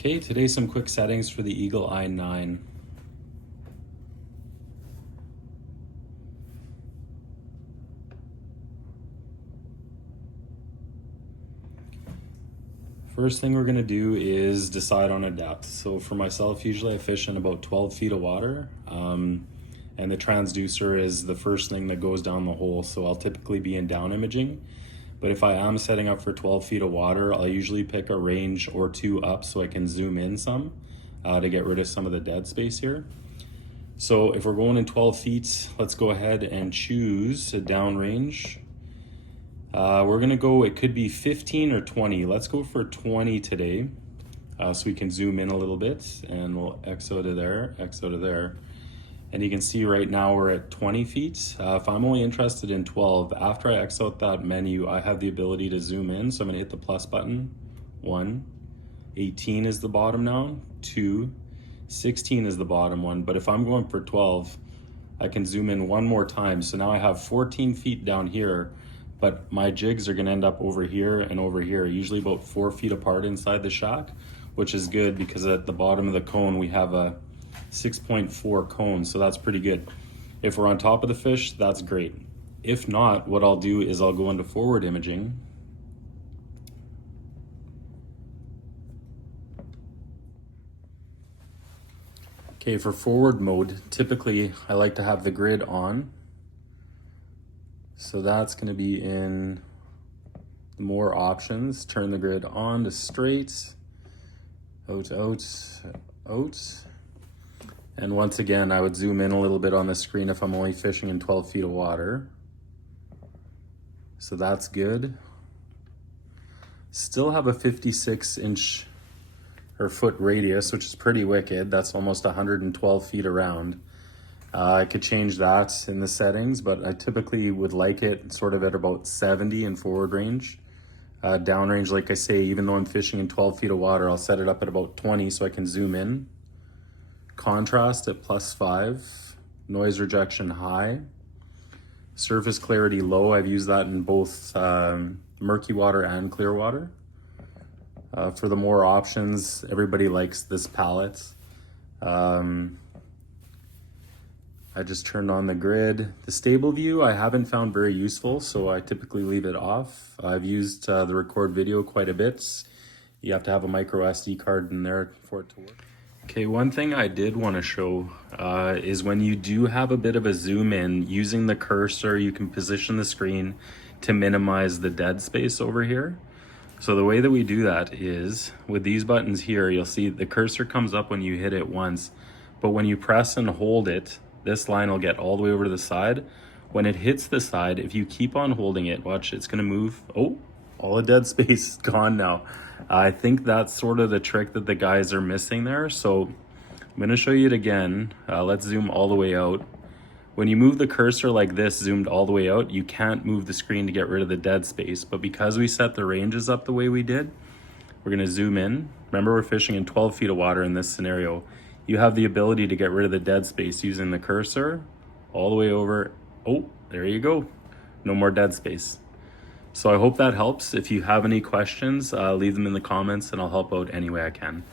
Okay, today some quick settings for the Eagle Eye 9. First thing we're gonna do is decide on a depth. So for myself, usually I fish in about 12 feet of water. And the transducer is the first thing that goes down the hole. So I'll typically be in down imaging. But if I am setting up for 12 feet of water, I'll usually pick a range or two up so I can zoom in some to get rid of some of the dead space here. So if we're going in 12 feet, let's go ahead and choose a down range. We're gonna go, it could be 15 or 20. Let's go for 20 today. So we can zoom in a little bit and we'll X out of there, X out of there. And you can see right now we're at 20 feet. If I'm only interested in 12, after I X out that menu, I have the ability to zoom in. So I'm gonna hit the plus button. 1, 18 is the bottom now, 2, 16 is the bottom one. But if I'm going for 12, I can zoom in one more time. So now I have 14 feet down here, but my jigs are gonna end up over here and over here, usually about 4 feet apart inside the shack, which is good because at the bottom of the cone, we have a 6.4 cone, so that's pretty good. If we're on top of the fish, that's great. If not, what I'll do is I'll go into forward imaging. Okay, for forward mode, typically I like to have the grid on. So that's gonna be in more options. Turn the grid on to straight, out, out, out. And once again, I would zoom in a little bit on the screen if I'm only fishing in 12 feet of water. So that's good. Still have a 56-inch or foot radius, which is pretty wicked. That's almost 112 feet around. I could change that in the settings, but I typically would like it sort of at about 70 in forward range. Downrange, like I say, even though I'm fishing in 12 feet of water, I'll set it up at about 20 so I can zoom in. Contrast at +5, noise rejection high, surface clarity low. I've used that in both murky water and clear water. For the more options, everybody likes this palette. I just turned on the grid. The stable view I haven't found very useful, so I typically leave it off. I've used the record video quite a bit. You have to have a micro SD card in there for it to work. Okay, one thing I did want to show is when you do have a bit of a zoom in, using the cursor, you can position the screen to minimize the dead space over here. So the way that we do that is with these buttons here, you'll see the cursor comes up when you hit it once, but when you press and hold it, this line will get all the way over to the side. When it hits the side, if you keep on holding it, watch, it's gonna move. Oh, all the dead space is gone now. I think that's sort of the trick that the guys are missing there. So I'm gonna show you it again. Let's zoom all the way out. When you move the cursor like this, zoomed all the way out, you can't move the screen to get rid of the dead space. But because we set the ranges up the way we did, we're gonna zoom in. Remember, we're fishing in 12 feet of water in this scenario. You have the ability to get rid of the dead space using the cursor all the way over. Oh, there you go. No more dead space. So I hope that helps. If you have any questions, leave them in the comments and I'll help out any way I can.